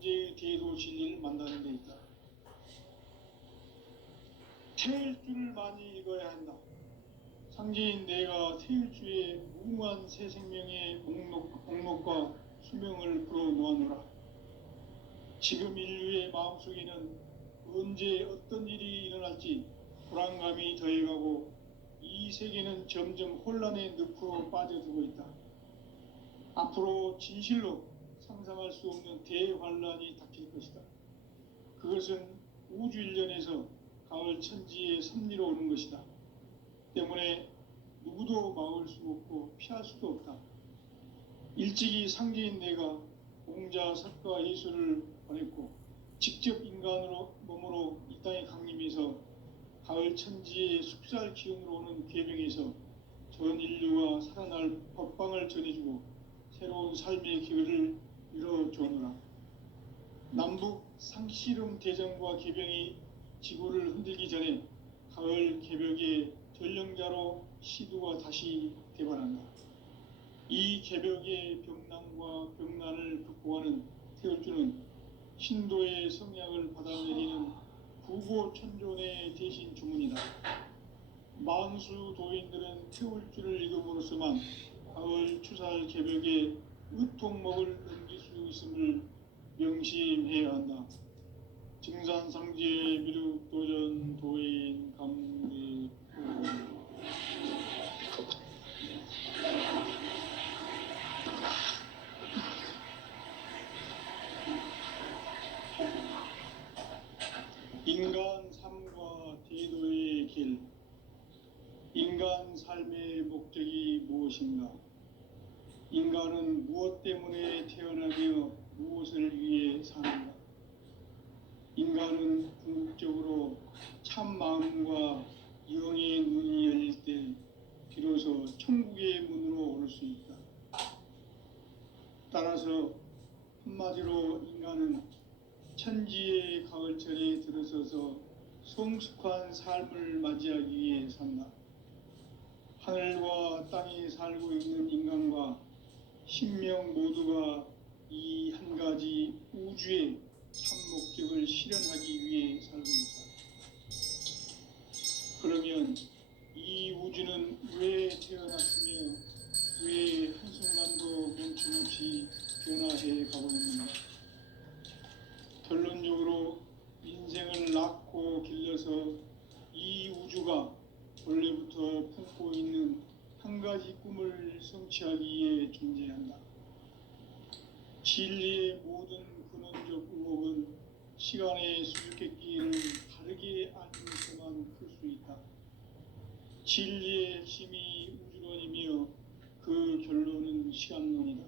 황제의 대도 진리를 만나는 데 있다. 태일주를 많이 읽어야 한다. 상제인 내가 태일주의 무궁한 새 생명의 목록과 수명을 풀어놓아노라. 지금 인류의 마음속에는 언제 어떤 일이 일어날지 불안감이 더해가고 이 세계는 점점 혼란의 늪으로 빠져들고 있다. 앞으로 진실로 상상할 수 없는 대환란이 닥칠 것이다. 그것은 우주 일련에서 가을 천지의 섭리로 오는 것이다. 때문에 누구도 막을 수 없고 피할 수도 없다. 일찍이 상제인 내가 공자, 석가, 예수를 보냈고 직접 인간으로 몸으로 이 땅에 강림해서 가을 천지의 숲살 기운으로 오는 계명에서 전 인류가 살아날 법방을 전해주고 새로운 삶의 기회를 열어주노라. 남북 상씨름 대전과 개병이 지구를 흔들기 전에 가을 개벽의 전령자로 시두가 다시 대발한다. 이 개벽의 병난과 병난을 극복하는 태울주는 신도의 성약을 받아내리는 구고천존의 대신 주문이다. 만수 도인들은 태울주를 읽음으로써만 가을 추살 개벽의 의통목을 넘길 수 있음을 명심해야 한다. 증산상제 미륵도전 도인 감리 인간 삶과 대도의 길. 인간 삶의 목적이 무엇인가? 인간은 무엇 때문에 태어나며 무엇을 위해 사는가? 인간은 궁극적으로 참 마음과 영의 눈이 열릴 때 비로소 천국의 문으로 오를 수 있다. 따라서 한마디로 인간은 천지의 가을철에 들어서서 성숙한 삶을 맞이하기 위해 산다. 하늘과 땅에 살고 있는 인간과 신명 모두가 이 한 가지 우주의 참 목적을 실현하기 위해 살고 있다. 그러면 이 우주는 왜 태어났으며 왜 한순간도 멈춤없이 변화해 가고 있는가? 결론적으로 인생을 낳고 길러서 이 우주가 원래부터 품고 있는 한 가지 꿈을 성취하기 위해 존재한다. 진리의 모든 근원적 의혹은 시간의 수수께끼를 다르게 알면서만 풀 수 있다. 진리의 핵심이 우주론이며 그 결론은 시간론이다.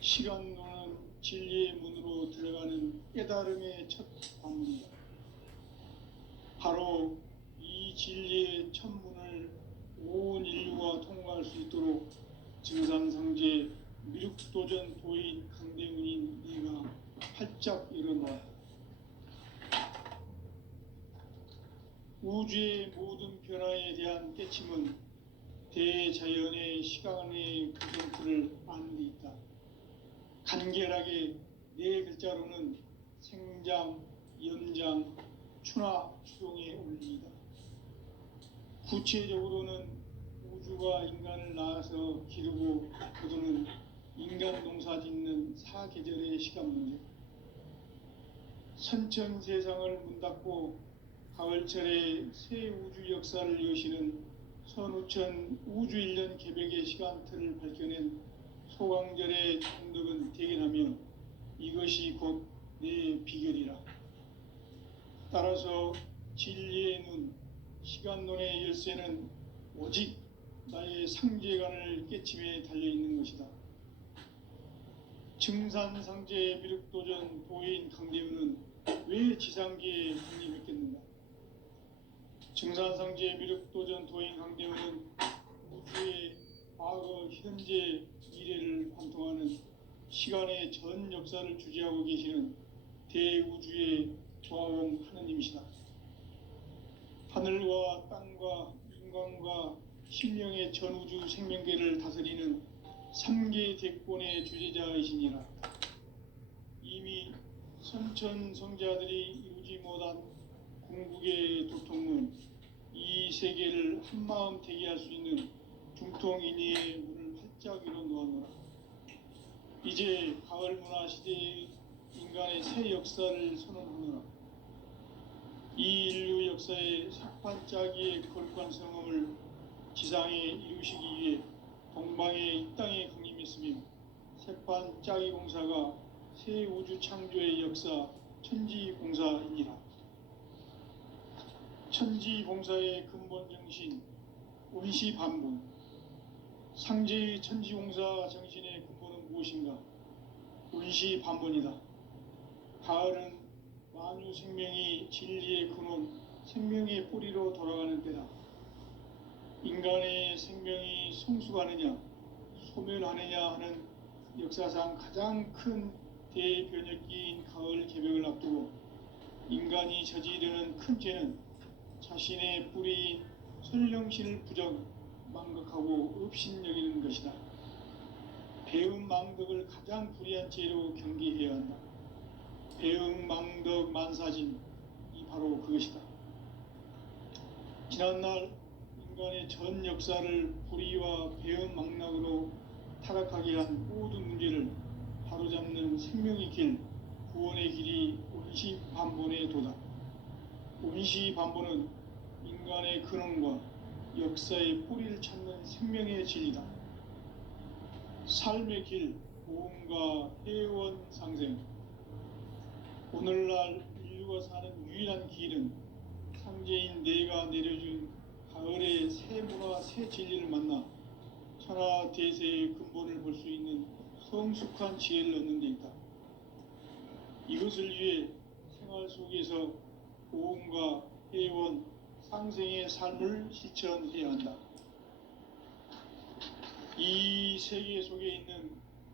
시간론은 진리의 문으로 들어가는 깨달음의 첫 관문이다. 바로 이 진리의 첫 문을 온 인류가 통과할 수 있도록 증산상제 미륵도전 도인 강대문인 네가 활짝 일어나 우주의 모든 변화에 대한 깨침은 대자연의 시간의 구성틀을 아는 데 있다. 간결하게 네 글자로는 생장, 연장, 추나 추동의 원리이다. 구체적으로는 우주가 인간을 낳아서 기르고 거두는 인간 농사 짓는 사계절의 시간 문제. 선천 세상을 문 닫고 가을철에 새 우주 역사를 여시는 선우천 우주 일년 개벽의 시간틀을 밝혀낸 소강절의 정덕은 대견하며 이것이 곧 내 비결이라. 따라서 진리의 눈, 시간론의 열쇠는 오직 나의 상제관을 깨침에 달려있는 것이다. 증산상제 미륵도전 도인 강대우는 왜 지상계에 확립했겠는가? 증산상제 미륵도전 도인 강대우는 우주의 과거, 현재, 미래를 관통하는 시간의 전 역사를 주재하고 계시는 대우주의 조화원 하느님이시다. 하늘과 땅과 인간과 신령의 전우주 생명계를 다스리는 3계 대권의 주재자이시니라. 이미 선천 성자들이 이루지 못한 궁극의 도통은 이 세계를 한마음 되게 할 수 있는 중통인의의 문을 활짝 열어 놓았노라. 이제 가을 문화 시대의 인간의 새 역사를 선언하노라. 이 인류 역사의 색반짜기의 거룩한 성음을 지상에 이루시기 위해 동방의 이 땅에 강림했으며 색반짜기 공사가 새 우주 창조의 역사 천지공사이니라. 천지공사의 근본 정신 원시반본. 상제의 천지공사 정신의 근본은 무엇인가? 원시반본이다. 가을은 만유 생명이 진리의 근원, 생명의 뿌리로 돌아가는 때다. 인간의 생명이 성숙하느냐, 소멸하느냐 하는 역사상 가장 큰 대변혁기인 가을 개벽을 앞두고 인간이 저지르는 큰 죄는 자신의 뿌리인 설령신을 부정, 망각하고 업신여기는 것이다. 배음 망덕을 가장 불의한 죄로 경계해야 한다. 배음 망덕 만사진이 바로 그것이다. 지난날 인간의 전 역사를 불의와 배음 망락으로 타락하게 한 모든 문제를 바로잡는 생명의 길, 구원의 길이 원시반본의 도다. 원시반본은 인간의 근원과 역사의 뿌리를 찾는 생명의 진리다. 삶의 길, 보험과 회원 상생. 오늘날 인류가 사는 유일한 길은 상제인 내가 내려준 가을의 새 문화, 새 진리를 만나 천하 대세의 근본을 볼 수 있는 성숙한 지혜를 얻는 데 있다. 이것을 위해 생활 속에서 보험과 회원, 상생의 삶을 실천해야 한다. 이 세계 속에 있는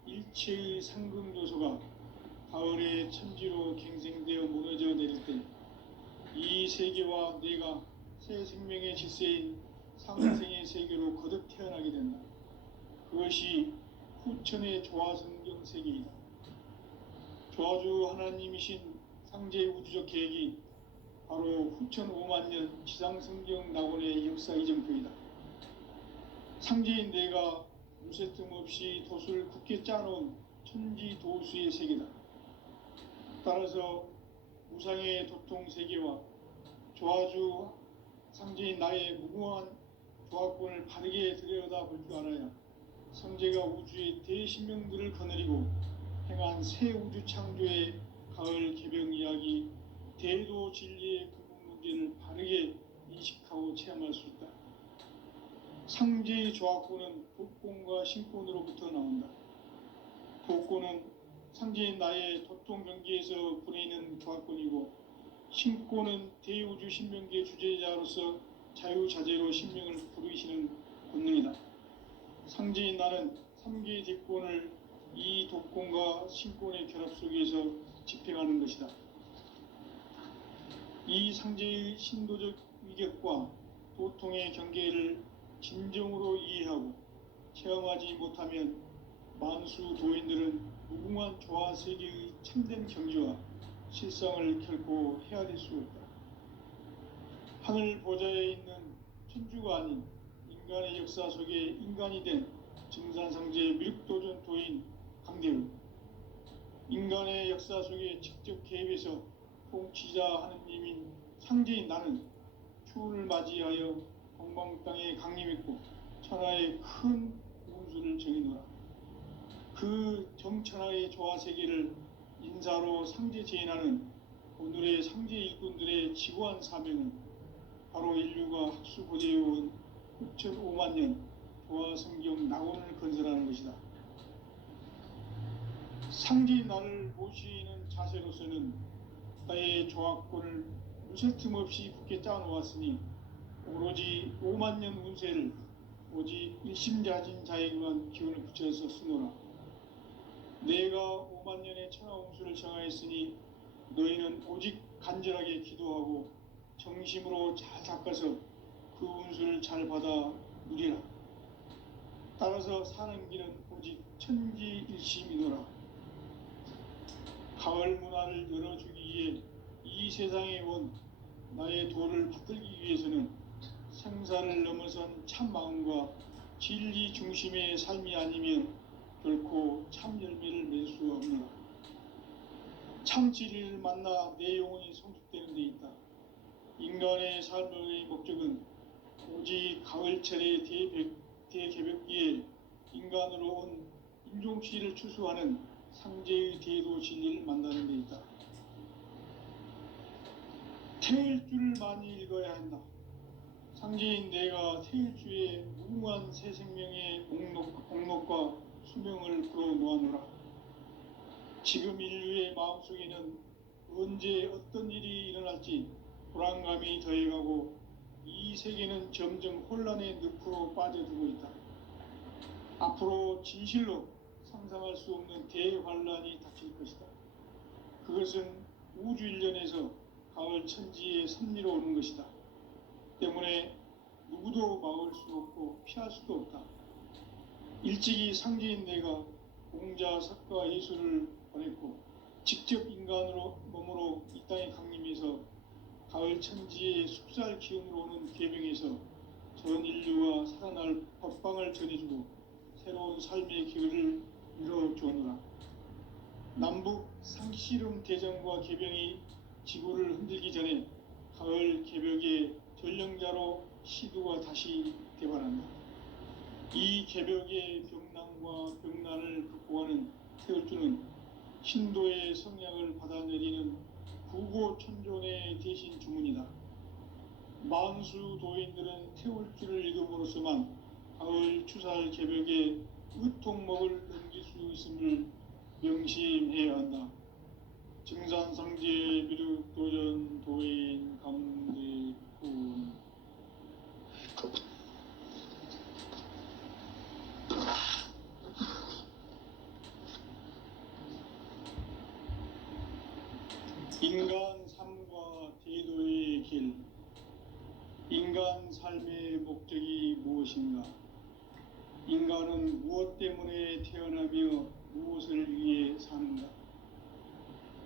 일체의 상금 요소가 가을의 천지로 갱생되어 무너져 내릴 때 이 세계와 내가 새 생명의 질서인 상생의 세계로 거듭 태어나게 된다. 그것이 후천의 조화성경 세계이다. 조화주 하나님이신 상제의 우주적 계획이 바로 후천 5만 년 지상성경 낙원의 역사 이정표이다. 상제인 내가 무쇠 틈 없이 돛을 굳게 짜놓은 천지 도수의 세계다. 따라서 무상의 도통 세계와 조화주 상제인 나의 무궁한 조화권을 바르게 들여다볼 줄 알아야 성제가 우주의 대신명들을 거느리고 행한 새 우주 창조의 가을 개벽 이야기, 대도 진리의 근본 문제를 바르게 인식하고 체험할 수 있다. 상제의 조화권은 도권과 신권으로부터 나온다. 도권은 상제인 나의 도통 경계에서 부리는 조화권이고, 신권은 대우주 신명기의 주제자로서 자유자재로 신명을 부르시는 권능이다. 상제인 나는 3개의 대권을 이 도권과 신권의 결합 속에서 집행하는 것이다. 이 상제의 신도적 위격과 도통의 경계를 진정으로 이해하고 체험하지 못하면 만수 도인들은 무궁한 조화 세계의 참된 경지와 실상을 결코 헤아릴 수 없다. 하늘 보좌에 있는 천주가 아닌 인간의 역사 속에 인간이 된 증산상제의 밀도전 도인 강대우, 인간의 역사 속에 직접 개입해서 통치자 하느님인 상제인 나는 추운을 맞이하여 동방 땅에 강림했고 천하의 큰 운수를 정해놓아. 그 정천하의 조화 세계를 인사로 상제 제인하는 오늘의 상제 일꾼들의 지고한 사명은 바로 인류가 학수 고대해온 6,5만 년 조화 성경 낙원을 건설하는 것이다. 상제인 나를 모시는 자세로서는 나의 조화권을 무쇠 틈 없이 굳게 짜놓았으니 오로지 5만 년 운세를 오직 일심자진 자에게만 기운을 붙여서 쓰노라. 내가 5만 년의 천하 운수를 정하였으니 너희는 오직 간절하게 기도하고 정심으로 잘 닦아서 그 운수를 잘 받아 누리라. 따라서 사는 길은 오직 천지일심이노라. 가을 문화를 열어주기 위해 이 세상에 온 나의 도를 받들기 위해서는 생사를 넘어선 참 마음과 진리 중심의 삶이 아니면 결코 참 열매를 맺을 수 없노라. 참 진리를 만나 내 영혼이 성숙되는 데 있다. 인간의 삶의 목적은 오직 가을철의 대개벽기에 인간으로 온 인종씨를 추수하는 상제의 대도 진리를 만나는 데 있다. 태일주를 많이 읽어야 한다. 상제인 내가 태일주의 무궁한 새 생명의 공록과 수명을 불어놓아노라. 지금 인류의 마음속에는 언제 어떤 일이 일어날지 불안감이 더해가고 이 세계는 점점 혼란의 늪으로 빠져들고 있다. 앞으로 진실로 상상할 수 없는 대환란이 닥칠 것이다. 그것은 우주 일련에서 가을 천지의 섭리로 오는 것이다. 때문에 누구도 막을 수 없고 피할 수도 없다. 일찍이 상제인 내가 공자, 석가, 예수를 보냈고 직접 인간으로 몸으로 이 땅에 강림해서 가을 천지의 숲살 기운으로 오는 계명에서 전 인류와 살아날 법방을 전해주고 새로운 삶의 기회를 이뤄주었노라. 남북 상씨름 대전과 개병이 지구를 흔들기 전에 가을 개벽의 전령자로 시두가 다시 되관한다. 이 개벽의 병난과 병난을 극복하는 태울주는 신도의 성량을 받아내리는 구고천존의 대신 주문이다. 만수 도인들은 태울주를 읽음으로써만 가을 추살 개벽의 의통목을 넘길 수 있음을 명심해야 한다. 증산상제 미륵도전 도인 강제군. 인간 삶과 대도의 길. 인간 삶의 목적이 무엇인가? 인간은 무엇 때문에 태어나며 무엇을 위해 사는가?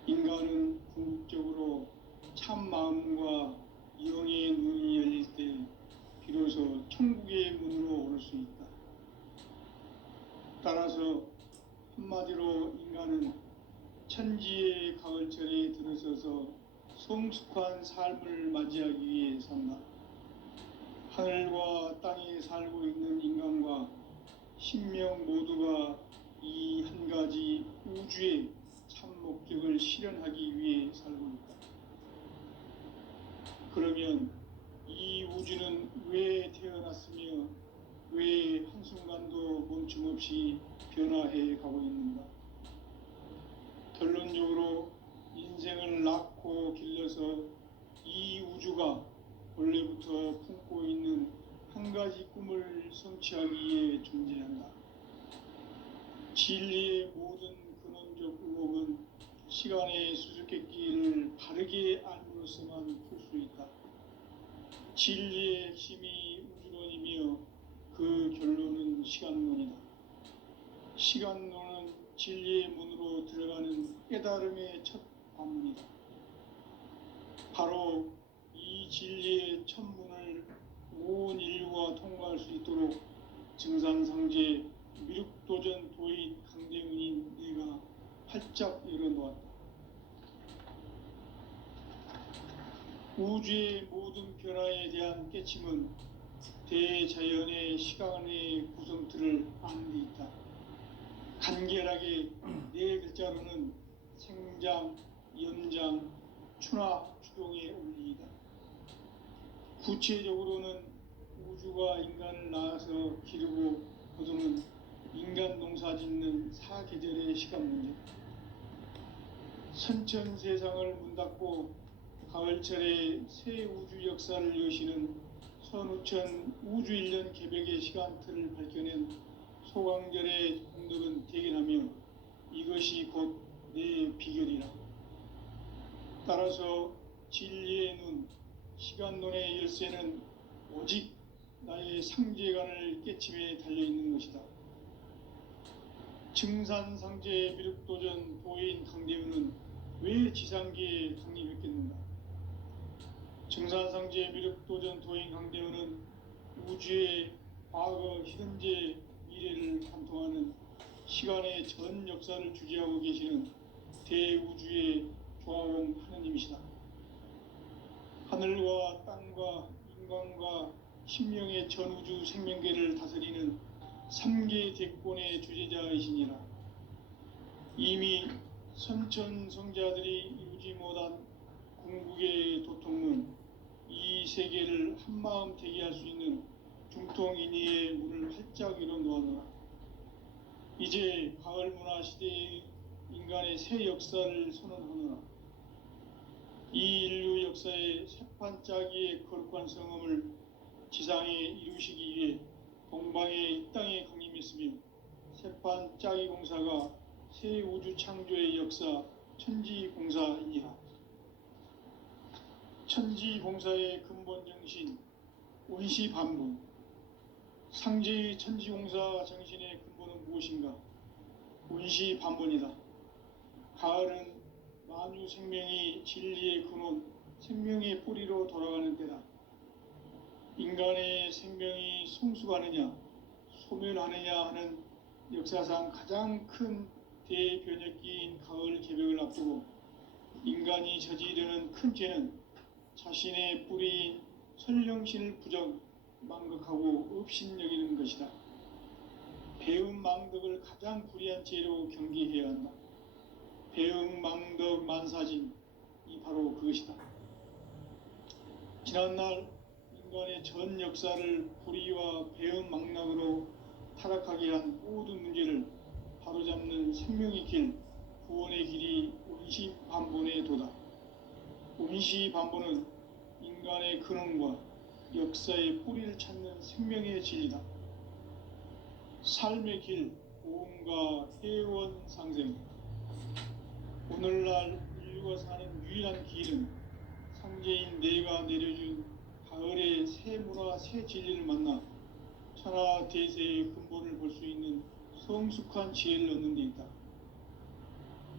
인간은 궁극적으로 참 마음과 영의 눈이 열릴 때 비로소 천국의 문으로 오를 수 있다. 따라서 한마디로 인간은 천지의 가을철에 들어서서 성숙한 삶을 맞이하기 위해 산다. 하늘과 땅에 살고 있는 인간과 신명 모두가 이 한 가지 우주의 참 목적을 실현하기 위해 살고 있다. 그러면 이 우주는 왜 태어났으며 왜 한순간도 멈춤없이 변화해 가고 있는가? 결론적으로 인생을 낳고 길러서 이 우주가 원래부터 품고 있는 한 가지 꿈을 성취하기 위해 존재한다. 진리의 모든 근원적 의혹은 시간의 수수께끼를 바르게 알므로서만 풀 수 있다. 진리의 핵심이 우주론이며 그 결론은 시간론이다. 시간론은 진리의 문으로 들어가는 깨달음의 첫 관문이다. 바로 이 진리의 첫 문을 온 인류가 통과할 수 있도록 증산상제 미륵도전 도인 강대문인 내가 활짝 열어놓았다. 우주의 모든 변화에 대한 깨침은 대자연의 시간의 구성틀을 아는 데 있다. 간결하게 네 글자로는 생장, 연장, 추나 추동의 원리이다. 구체적으로는 우주가 인간을 낳아서 기르고 거두는 인간 농사 짓는 사계절의 시간 문제. 선천 세상을 문 닫고 가을철에 새 우주 역사를 여시는 선우천 우주 1년 개벽의 시간틀을 밝혀낸 소강절의 공덕은 대견하며 이것이 곧 내 비결이라. 따라서 진리의 눈, 시간론의 열쇠는 오직 나의 상제관을 깨침에 달려있는 것이다. 증산상제 미륵도전 도인 강대우는 왜 지상계에 강림했겠는가? 증산상제 미륵도전 도인 강대원은 우주의 과거, 현재, 미래를 관통하는 시간의 전 역사를 주재하고 계시는 대우주의 조화원 하느님이시다. 하늘과 땅과 인간과 신명의 전우주 생명계를 다스리는 삼계 대권의 주재자이시니라. 이미 선천성자들이 이루지 못한 궁극의 도통문, 이 세계를 한마음 대기할 수 있는 중통인의의 문을 활짝 열어 놓았노라. 이제 가을 문화 시대의 인간의 새 역사를 선언하노라. 이 인류 역사의 새판짜기의 거룩한 성음을 지상에 이루시기 위해 동방의 이 땅에 강림했으며, 새판짜기 공사가 새 우주 창조의 역사 천지공사이니라. 천지공사의 근본 정신 운시반분. 상제의 천지공사 정신의 근본은 무엇인가? 운시반분이다. 가을은 만유 생명이 진리의 근원, 생명의 뿌리로 돌아가는 때다. 인간의 생명이 성숙하느냐, 소멸하느냐 하는 역사상 가장 큰 대변혁기인 가을 개벽을 앞두고 인간이 저지르는 큰 죄는 자신의 뿌리인 설령신을 부정, 망극하고 업신여기는 것이다. 배음 망덕을 가장 불의한 죄로 경계해야 한다. 배음 망덕 만사진, 이 바로 그것이다. 지난날 인간의 전 역사를 불의와 배음 망락으로 타락하게 한 모든 문제를 바로잡는 생명의 길, 구원의 길이 운시반본의 도다. 운시반본은 인간의 근원과 역사의 뿌리를 찾는 생명의 진리다. 삶의 길, 고음과 회원 상생. 오늘날 인류가 사는 유일한 길은 상제인 내가 내려준 가을의 새 문화, 새 진리를 만나 천하 대세의 근본을 볼 수 있는 성숙한 지혜를 얻는 데 있다.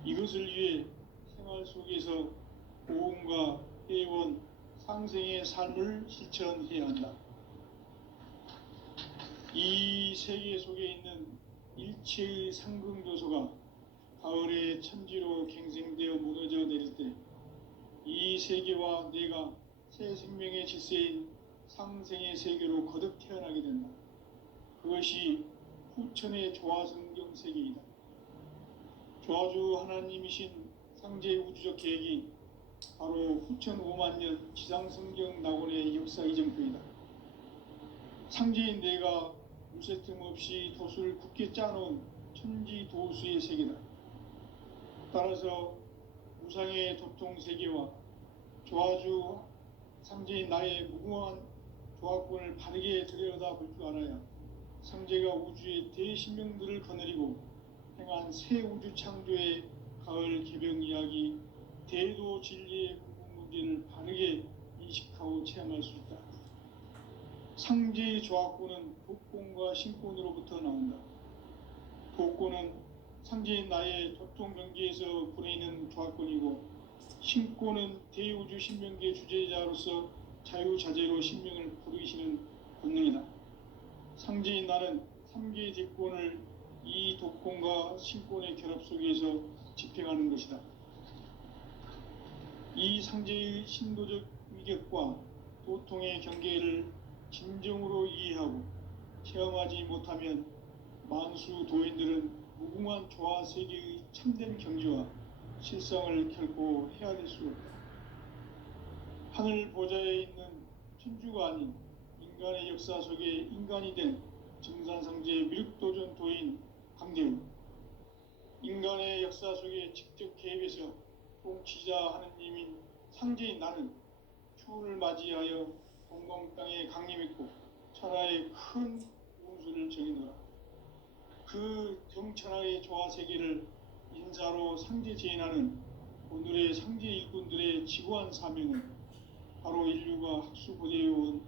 이것을 위해 생활 속에서 고음과 회원, 상생의 삶을 실천해야 한다. 이 세계 속에 있는 일체의 상극 요소가 가을의 천지로 갱생되어 무너져 내릴 때 이 세계와 내가 새 생명의 질서인 상생의 세계로 거듭 태어나게 된다. 그것이 후천의 조화성경 세계이다. 조화주 하나님이신 상제 우주적 계획이 바로 후천 5만년 지상성경 낙원의 역사 이정표이다. 상제인 내가 물새 틈 없이 도수를 굳게 짜놓은 천지 도수의 세계다. 따라서 우상의 도통 세계와 조화주 상제인 나의 무궁한 조화권을 바르게 들여다볼 줄 알아야 상제가 우주의 대신명들을 거느리고 행한 새 우주 창조의 가을 개벽 이야기, 대도 진리의 궁극 문제를 바르게 인식하고 체험할 수 있다. 상제의 조화권은 복권과 신권으로부터 나온다. 복권은 상제인 나의 도통 경계에서 보내는 조화권이고, 신권은 대우주 신명계 주제자로서 자유자재로 신명을 부르시는 본능이다. 상제인 나는 3개의 대권을 이 독권과 신권의 결합 속에서 집행하는 것이다. 이 상제의 신도적 위격과 도통의 경계를 진정으로 이해하고 체험하지 못하면 만수 도인들은 무궁한 조화 세계의 참된 경지와 실상을 결코 헤아릴 수 없다. 하늘 보좌에 있는 천주가 아닌 인간의 역사 속에 인간이 된 증산상제 미륵도전 도인 강대우, 인간의 역사 속에 직접 개입해서 통치자 하느님인 상제인 나는 추운을 맞이하여 동방 땅에 강림했고 천하의 큰 운수를 정해놓으라. 그 정천하의 조화 세계를 인자로 상제 제인하는 오늘의 상제 일꾼들의 지구한 사명은 바로 인류가 학수고대해온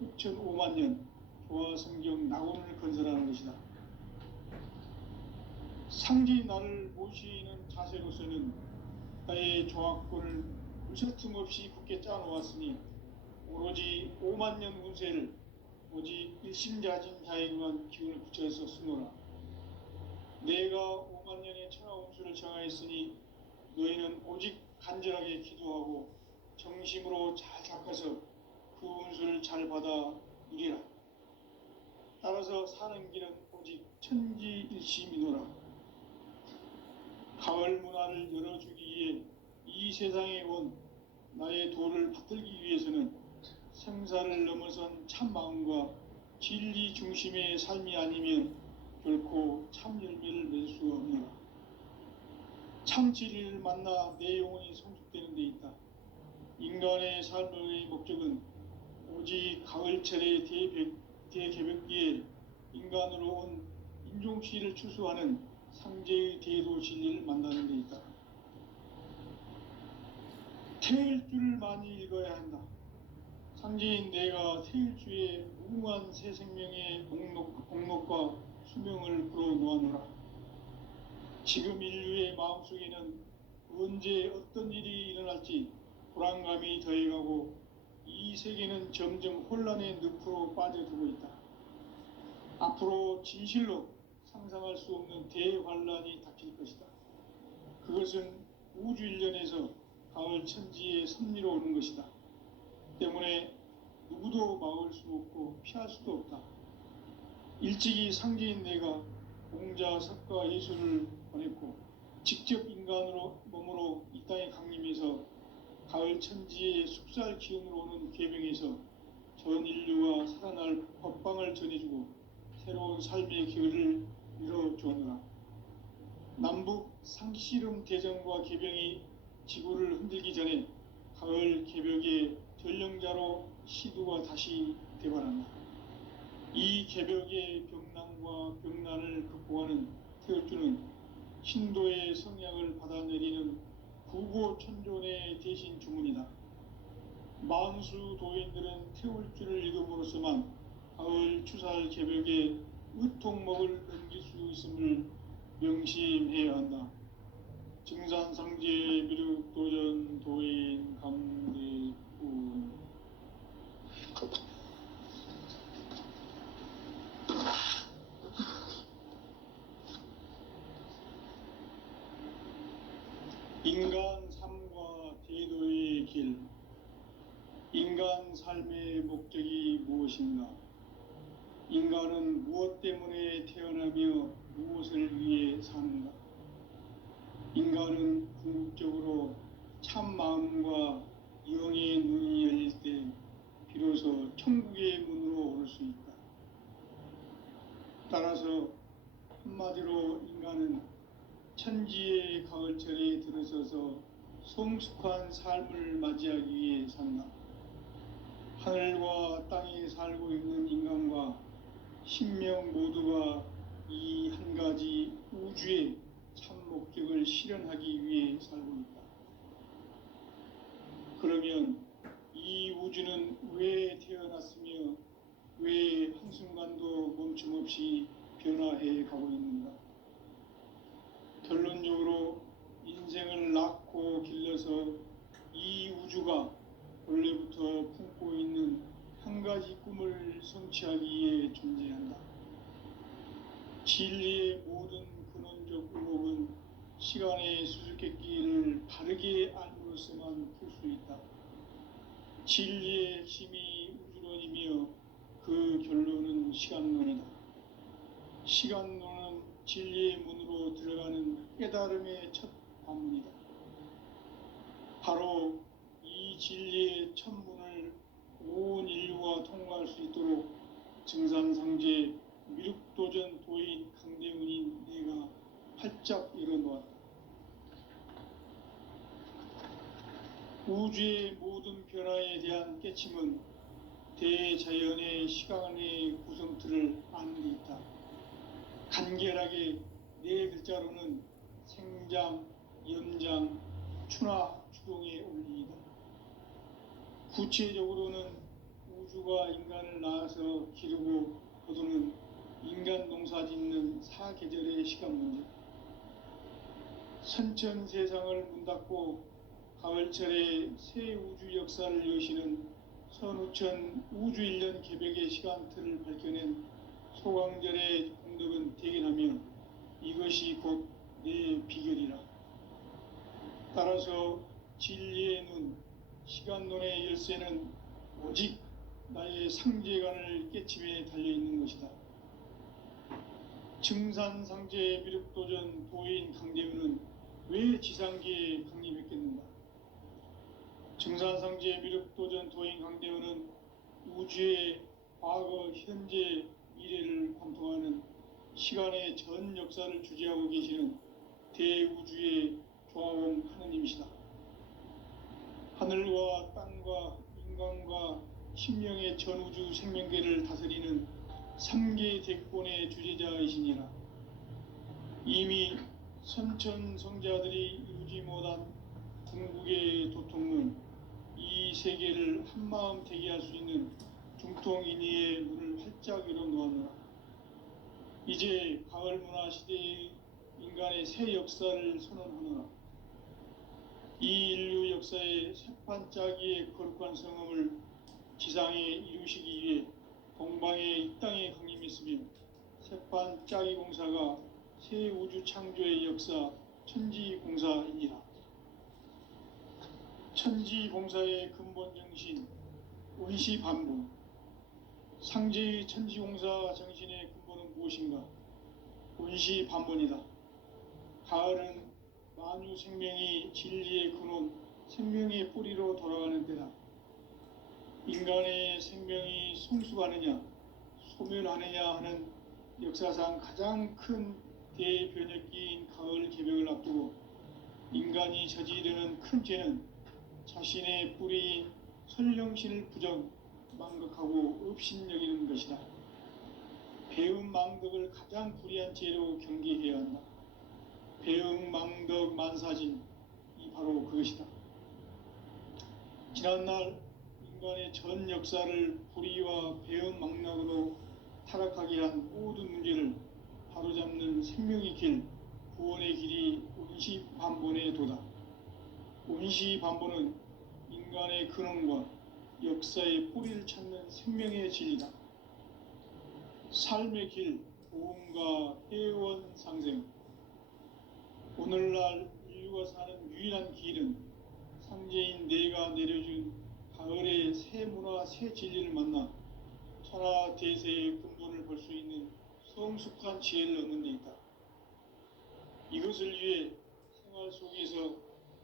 6,500년 조화성경 낙원을 건설하는 것이다. 상제인 나를 모시는 자세로서는 나의 조합권을 무쇠틈 없이 굳게 짜놓았으니 오로지 5만 년 운세를 오직 일심자진 자에게만 기운을 붙여서 쓰노라. 내가 5만 년의 천하 운수를 정하였으니 너희는 오직 간절하게 기도하고 정심으로 잘 닦아서 그 운수를 잘 받아 누리라. 따라서 사는 길은 오직 천지일심이노라. 가을 문화를 열어주기 위해 이 세상에 온 나의 도를 받들기 위해서는 생사를 넘어선 참 마음과 진리 중심의 삶이 아니면 결코 참 열매를 맺을 수 없노라. 참 진리를 만나 내 영혼이 성숙되는 데 있다. 인간의 삶의 목적은 오직 가을철의 대개벽기에 인간으로 온 인종시를 추수하는 상제의 대도 진리를 만나는 데 있다. 태일주를 많이 읽어야 한다. 상제인 내가 태일주의 무궁한 새 생명의 공록과 수명을 불어놓아노라. 지금 인류의 마음속에는 언제 어떤 일이 일어날지 불안감이 더해가고 이 세계는 점점 혼란의 늪으로 빠져들고 있다. 앞으로 진실로 상상할 수 없는 대환란이 닥칠 것이다. 그것은 우주 일련에서 가을 천지의 섭리로 오는 것이다. 때문에 누구도 막을 수 없고 피할 수도 없다. 일찍이 상제인 내가 공자, 석가, 예수를 보냈고 직접 인간으로 몸으로 이 땅에 강림해서 가을 천지의 숙살 기운으로 오는 계병에서 전 인류가 살아날 법방을 전해주고 새로운 삶의 기회를 열어주었노라. 남북 상씨름 대전과 계병이 지구를 흔들기 전에 가을 개벽의 전령자로 시두가 다시 대발한다. 이 개벽의 병난과 병난을 극복하는 태울주는 신도의 성향을 받아내리는 구고천존의 대신 주문이다. 만수 도인들은 태울주를 읽음으로써만 가을 추살 개벽의 의통목을 넘길 수 있음을 명심해야 한다. 증산상제 미륵도전 도인 감대군. 인간 삶과 대도의 길. 인간 삶의 목적이 무엇인가? 인간은 무엇 때문에 태어나며 무엇을 위해 사는가? 인간은 궁극적으로 참 마음과 영의 눈이 열릴 때 비로소 천국의 문으로 오를 수 있다. 따라서 한마디로 인간은 천지의 가을철에 들어서서 성숙한 삶을 맞이하기 위해 산다. 하늘과 땅에 살고 있는 인간과 신명 모두가 이 한 가지 우주의 참 목적을 실현하기 위해 살고 있다. 그러면 이 우주는 왜 태어났으며 왜 한순간도 멈춤없이 변화해 가고 있는가? 결론적으로 인생을 낳고 길러서 이 우주가 원래부터 품고 있는 한 가지 꿈을 성취하기 위해 존재한다. 진리의 모든 근원적 의혹은 시간의 수수께끼를 바르게 알므로써만 풀 수 있다. 진리의 핵심이 우주론이며 그 결론은 시간론이다. 시간론은 진리의 문으로 들어가는 깨달음의 첫 관문이다. 바로 이 진리의 첫 문을 온 인류가 통과할 수 있도록 증산상제 미륵도전 도인 강대훈인 내가 활짝 열어놓았다. 우주의 모든 변화에 대한 깨침은 대자연의 시간의 구성틀을 아는 데 있다. 간결하게 네 글자로는 생장, 연장, 추나, 추동의 원리이다. 구체적으로는 우주가 인간을 낳아서 기르고 거두는 인간 농사 짓는 사계절의 시간 문제. 선천 세상을 문 닫고 가을철에 새 우주 역사를 여시는 선우천 우주일년 개벽의 시간틀을 밝혀낸 소강절의 공덕은 대견하며 이것이 곧 내 비결이라. 따라서 진리의 눈, 시간론의 열쇠는 오직 나의 상제관을 깨침에 달려있는 것이다. 증산상제 미륵도전 도인 강대우는 왜 지상계에 강림했겠는가? 증산상제 미륵도전 도인 강대우는 우주의 과거, 현재, 미래를 관통하는 시간의 전 역사를 주재하고 계시는 대우주의 조화원 하느님이시다. 하늘과 땅과 인간과 신명의 전우주 생명계를 다스리는 삼계 대권의 주재자이시니라. 이미 선천성자들이 이루지 못한 궁극의 도통문, 이 세계를 한마음 되게 할 수 있는 중통인의의 문을 활짝 열어놓았노라. 이제 가을문화 시대의 인간의 새 역사를 선언하노라. 이 인류 역사의 새판짜기의 거룩한 성음을 지상에 이루시기 위해 동방의 이 땅에 강림했으며 새판짜기 공사가 새 우주 창조의 역사 천지공사이니라. 천지공사의 근본 정신 원시반복. 상제의 천지공사 정신의 근본은 무엇인가? 원시반복이다. 가을은 만유 생명이 진리의 근원, 생명의 뿌리로 돌아가는 때다. 인간의 생명이 성숙하느냐, 소멸하느냐 하는 역사상 가장 큰 대변혁기인 가을 개벽을 앞두고 인간이 저지르는 큰 죄는 자신의 뿌리인 설령신을 부정, 망각하고 업신여기는 것이다. 배음 망덕을 가장 불의한 죄로 경계해야 한다. 배음 망덕 만사진, 이 바로 그것이다. 지난날 인간의 전 역사를 불의와 배음 망락으로 타락하게 한 모든 문제를 바로잡는 생명의 길, 구원의 길이 원시반본의 도다. 원시반본은 인간의 근원과 역사의 뿌리를 찾는 생명의 진리다. 삶의 길, 보험과 회원 상생. 오늘날 인류가 사는 유일한 길은 상제인 내가 내려준 가을의 새 문화, 새 진리를 만나 천하 대세의 근본을 볼 수 있는 성숙한 지혜를 얻는 데 있다. 이것을 위해 생활 속에서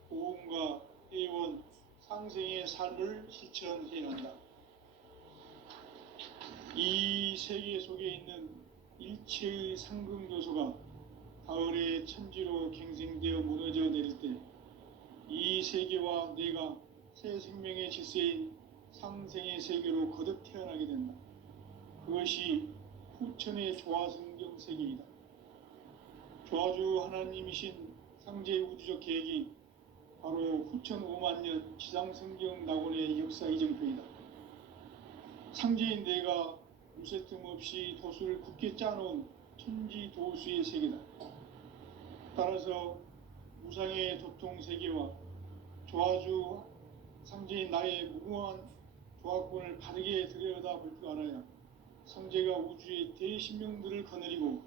보험과 회원, 상생의 삶을 실천해야 한다. 이 세계 속에 있는 일체의 상금 요소가 가을의 천지로 갱생되어 무너져 내릴 때 이 세계와 내가 새 생명의 질서인 상생의 세계로 거듭 태어나게 된다. 그것이 후천의 조화성경 세계이다. 조화주 하나님이신 상제 우주적 계획이 바로 후천 5만년 지상성경 낙원의 역사 이정표이다. 상제인 내가 무쇠 틈 없이 도수를 굳게 짜놓은 천지도수의 세계다. 따라서 무상의 도통 세계와 조화주 상제인 나의 무궁한 조화권을 바르게 들여다볼 줄 알아야 상제가 우주의 대신명들을 거느리고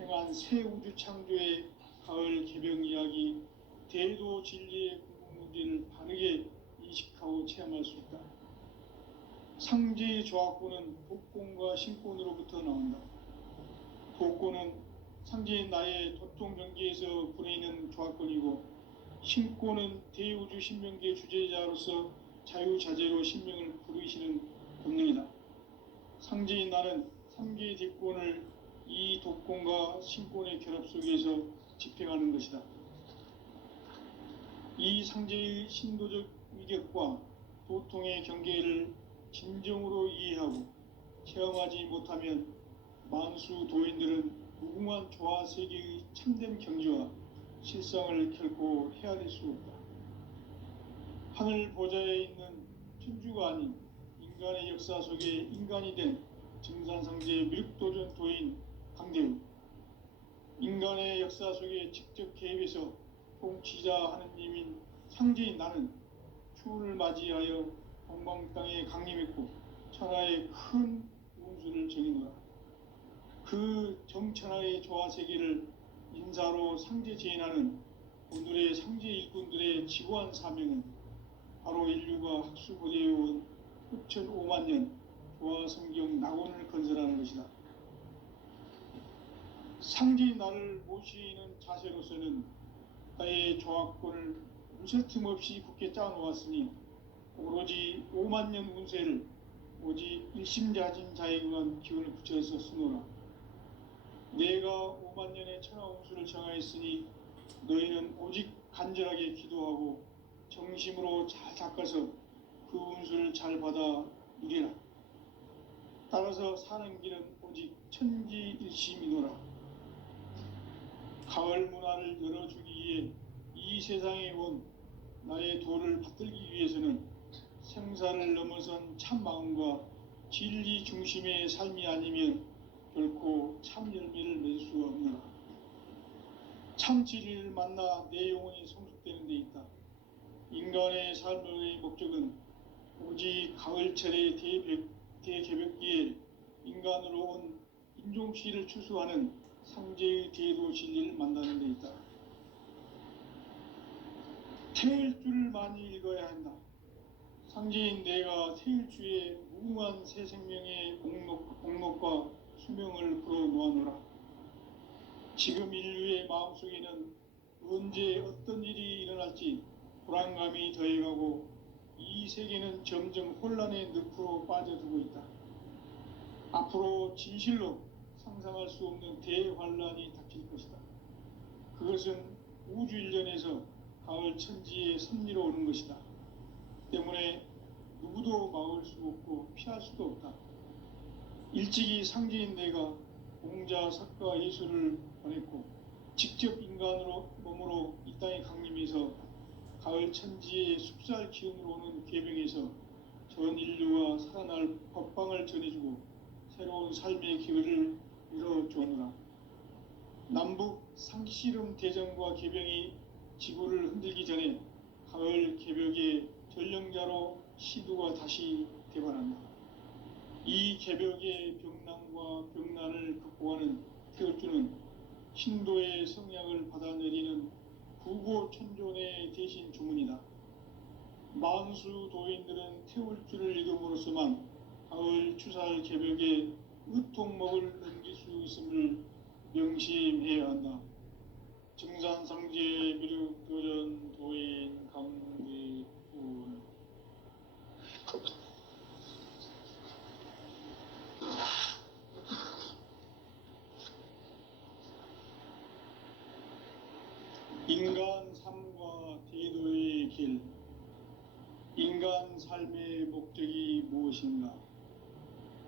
행한 새 우주 창조의 가을 개벽 이야기, 대도 진리의 궁극 문제를 바르게 인식하고 체험할 수 있다. 상제의 조화권은 독권과 신권으로부터 나온다. 독권은 상제인 나의 도통 경계에서 보내는 조화권이고, 신권은 대우주 신명계 주제자로서 자유자재로 신명을 부르시는 본능이다. 상제인 나는 3개의 뒷권을 이 독권과 신권의 결합 속에서 집행하는 것이다. 이 상제의 신도적 위격과 도통의 경계를 진정으로 이해하고 체험하지 못하면 만수 도인들은 무궁한 조화 세계의 참된 경지와 실상을 결코 헤아릴 수 없다. 하늘 보좌에 있는 천주가 아닌 인간의 역사 속에 인간이 된 증산상제 미륵도전 도인 강대우. 인간의 역사 속에 직접 개입해서 통치자 하느님인 상제인 나는 추운을 맞이하여 동방 땅에 강림했고 천하의 큰 운수를 정의노라. 그 정천하의 조화 세계를 인사로 상제 제인하는 오늘의 상제 일꾼들의 지고한 사명은 바로 인류가 학수고대해온 흑천 5만 년 조화 성경 낙원을 건설하는 것이다. 상제인 나를 모시는 자세로서는 나의 조화권을 무쇠 틈 없이 굳게 짜놓았으니 오로지 5만 년 운세를 오직 일심자진 자에게만 기운을 붙여서 쓰노라. 내가 5만 년의 천하 운수를 정하였으니 너희는 오직 간절하게 기도하고 정심으로 잘 닦아서 그 운수를 잘 받아 누리라. 따라서 사는 길은 오직 천지일심이노라. 가을 문화를 열어주기 위해 이 세상에 온 나의 도를 받들기 위해서는 생사를 넘어선 참 마음과 진리 중심의 삶이 아니면 결코 참 열매를 맺을 수 없노라. 참 진리를 만나 내 영혼이 성숙되는 데 있다. 인간의 삶의 목적은 오직 가을철의 대개벽기에 인간으로 온 인종시를 추수하는 상제의 대도 진리를 만나는 데 있다. 태일주를 많이 읽어야 한다. 상제인 내가 태일주의 무궁한 새 생명의 목록과 수명을 풀어놓아노라. 지금 인류의 마음속에는 언제 어떤 일이 일어날지 불안감이 더해가고 이 세계는 점점 혼란의 늪으로 빠져들고 있다. 앞으로 진실로 상상할 수 없는 대환란이 닥칠 것이다. 그것은 우주 일련에서 가을 천지의 섭리로 오는 것이다. 때문에 누구도 막을 수 없고 피할 수도 없다. 일찍이 상제인 내가 공자, 석가, 예수를 보냈고 직접 인간으로 몸으로 이 땅에 강림해서 가을 천지의 숲살 기운으로 오는 계병에서 전 인류가 살아날 법방을 전해주고 새로운 삶의 기회를 열어주오노라. 남북 상씨름 대전과 계병이 지구를 흔들기 전에 가을 개벽의 전령자로 시두가 다시 대반한다. 이 개벽의 병난과 병난을 극복하는 태울주는 신도의 성약을 받아내리는 구고천존의 대신 주문이다. 만수 도인들은 태울주를 읽음으로써만 가을 추살 개벽의 의통목을 넘길 수 있음을 명심해야 한다. 증산상제 미륵도전 도인 강대훈. 인간 삶과 대도의 길. 인간 삶의 목적이 무엇인가?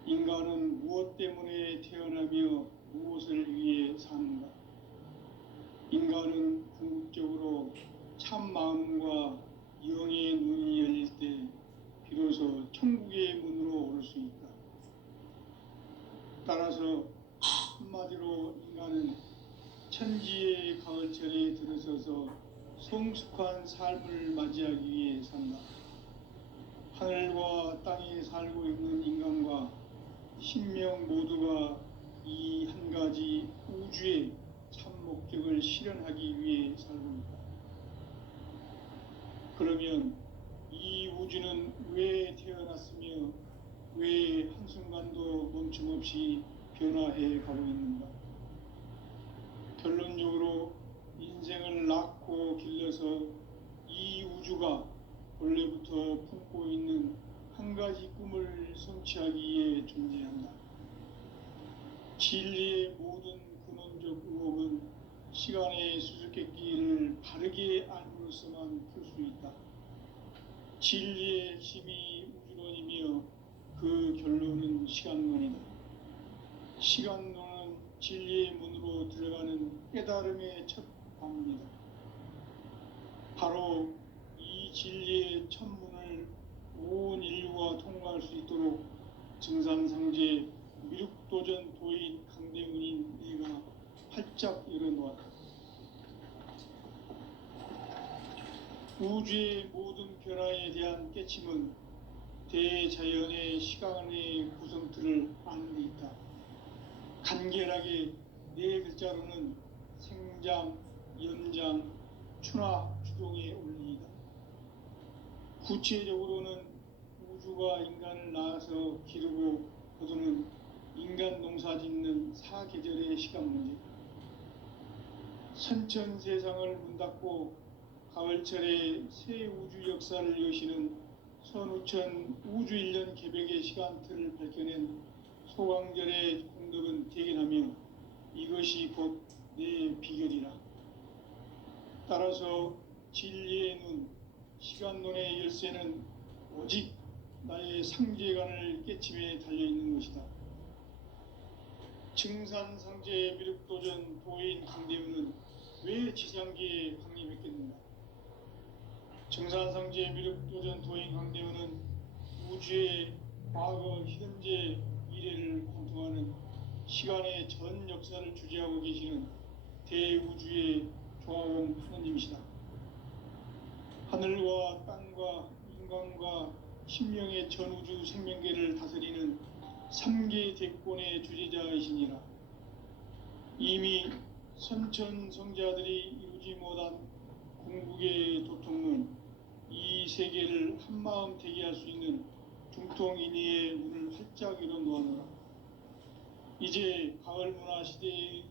인간은 무엇 때문에 태어나며 무엇을 위해 사는가? 인간은 궁극적으로 참 마음과 영의 눈이 열릴 때 비로소 천국의 문으로 오를 수 있다. 따라서 한마디로 인간은 천지의 가을철에 들어서서 성숙한 삶을 맞이하기 위해 산다. 하늘과 땅에 살고 있는 인간과 신명 모두가 이 한 가지 우주의 참 목적을 실현하기 위해 살고 있다. 그러면 이 우주는 왜 태어났으며 왜 한순간도 멈춤없이 변화해 가고 있는가? 결론적으로 인생을 낳고 길러서 이 우주가 원래부터 품고 있는 한 가지 꿈을 성취하기 위해 존재한다. 진리의 모든 근원적 의혹은 시간의 수수께끼를 바르게 알므로서만 풀 수 있다. 진리의 핵심이 우주론이며 그 결론은 시간론이다. 시간론은 진리의 문으로 들어가는 깨달음의 첫 방문이다. 바로 이 진리의 첫 문을 온 인류가 통과할 수 있도록 증산상제 미륵도전 도인 강대훈인 내가 활짝 열어놓았다. 우주의 모든 변화에 대한 깨침은 대자연의 시간의 구성틀을 아는 데 있다. 간결하게 네 글자로는 생장, 연장, 추나 추동의 원리이다. 구체적으로는 우주가 인간을 낳아서 기르고 거두는 인간 농사 짓는 사계절의 시간 문제, 선천 세상을 문 닫고 가을철에 새 우주 역사를 여시는 선우천 우주 1년 개벽의 시간틀을 밝혀낸 소강절의 공덕은 대견하며 이것이 곧 내 비결이라. 따라서 진리의 눈, 시간론의 열쇠는 오직 나의 상제관을 깨침에 달려있는 것이다. 증산상제 미륵도전 도인 강대우는 왜 지상계에 강림했겠는가? 증산상제 미륵도전 도인 강대우는 우주의 과거, 현재, 미래를 관통하는 시간의 전 역사를 주재하고 계시는 대우주의 조화원 하느님이시다. 하늘과 땅과 인간과 신명의 전우주 생명계를 다스리는 3계 대권의 주재자이시니라. 이미 선천성자들이 이루지 못한 궁극의 도통은 이 세계를 한마음 되게 할 수 있는 중통인의의 문을 활짝 열어 놓았노라. 이제 가을 문화 시대의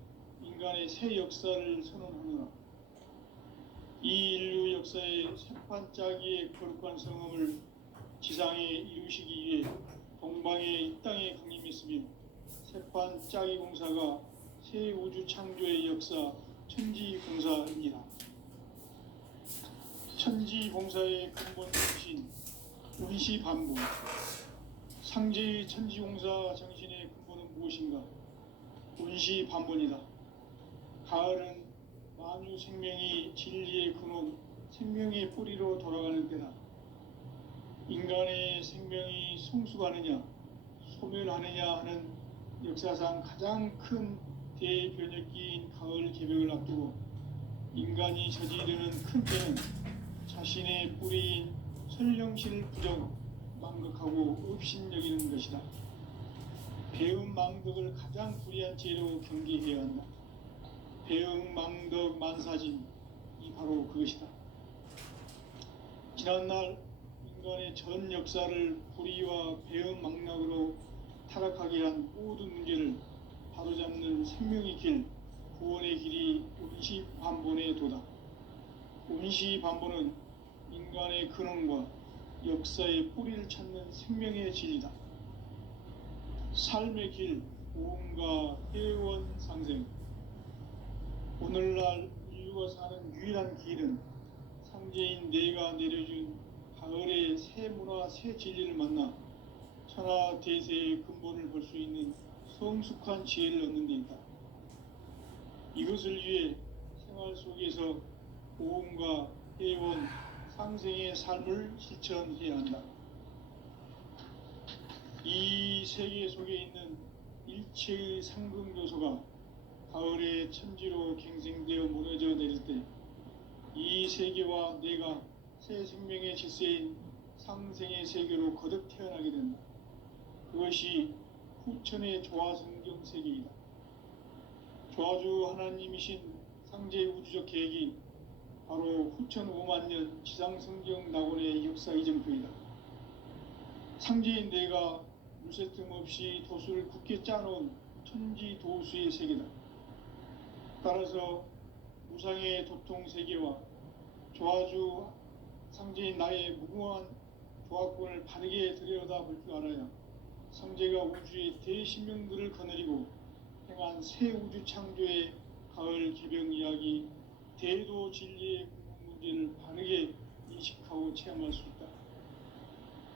인간의 새 역사를 선언하노라. 이 인류 역사의 새판짜기의 거룩한 성음을 지상에 이루시기 위해 동방의 이 땅에 강림했으며 새판짜기 공사가 새 우주 창조의 역사 천지공사입니다. 천지공사의 근본 정신 운시반본, 상제의 천지공사 정신의 근본은 무엇인가? 운시반본이다. 가을은 만유 생명이 진리의 근원, 생명의 뿌리로 돌아가는 때다. 인간의 생명이 성숙하느냐, 소멸하느냐 하는 역사상 가장 큰 대변혁기인 가을 개벽을 앞두고 인간이 저지르는 큰 죄는 자신의 뿌리인 설령실 부정, 망극하고 업신여기는 것이다. 배음 망덕을 가장 불의한 죄로 경계해야 한다. 배음 망덕 만사진이 바로 그것이다. 지난날 인간의 전 역사를 불의와 배음 망락으로 타락하게 한 모든 문제를 바로잡는 생명의 길, 구원의 길이 운시반본의 도다. 운시반본은 인간의 근원과 역사의 뿌리를 찾는 생명의 진리다. 삶의 길, 오음과 회원 상생. 오늘날 인류가 사는 유일한 길은 상제인 내가 내려준 가을의 새 문화, 새 진리를 만나 천하 대세의 근본을 볼 수 있는 성숙한 지혜를 얻는 데 있다. 이것을 위해 생활 속에서 오음과 회원, 상생의 삶을 실천해야 한다. 이 세계 속에 있는 일체의 상금 요소가 가을의 천지로 갱생되어 무너져 내릴 때 이 세계와 내가 새 생명의 질서인 상생의 세계로 거듭 태어나게 된다. 그것이 후천의 조화성경 세계이다. 조화주 하나님이신 상제 우주적 계획이 바로 후천 5만 년 지상성경 낙원의 역사 이정표이다. 상제인 내가 물새틈 없이 도수를 굳게 짜놓은 천지 도수의 세계다. 따라서 무상의 도통 세계와 조화주 상제인 나의 무궁한 조화권을 바르게 들여다볼 줄 알아야 상제가 우주의 대신명들을 거느리고 행한 새 우주 창조의 가을 개벽 이야기, 대도 진리의 궁극 문제를 바르게 인식하고 체험할 수 있다.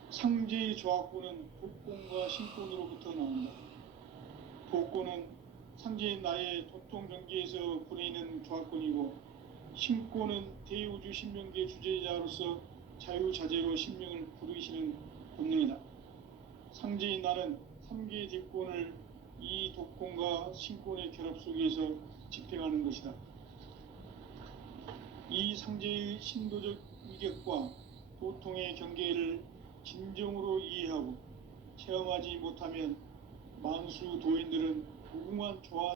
상제의 조화권은 복권과 신권으로부터 나온다. 복권은 상제인 나의 도통 경계에서 부리는 조화권이고, 신권은 대우주 신명계 주제자로서 자유자재로 신명을 부르시는 본능이다. 상제인 나는 3계 뒷권을 이 독권과 신권의 결합 속에서 집행하는 것이다. 이 상제의 신도적 이격과 고통의 경계를 진정으로 이해하고 체험하지 못하면 만수 도인들은 무궁한 조화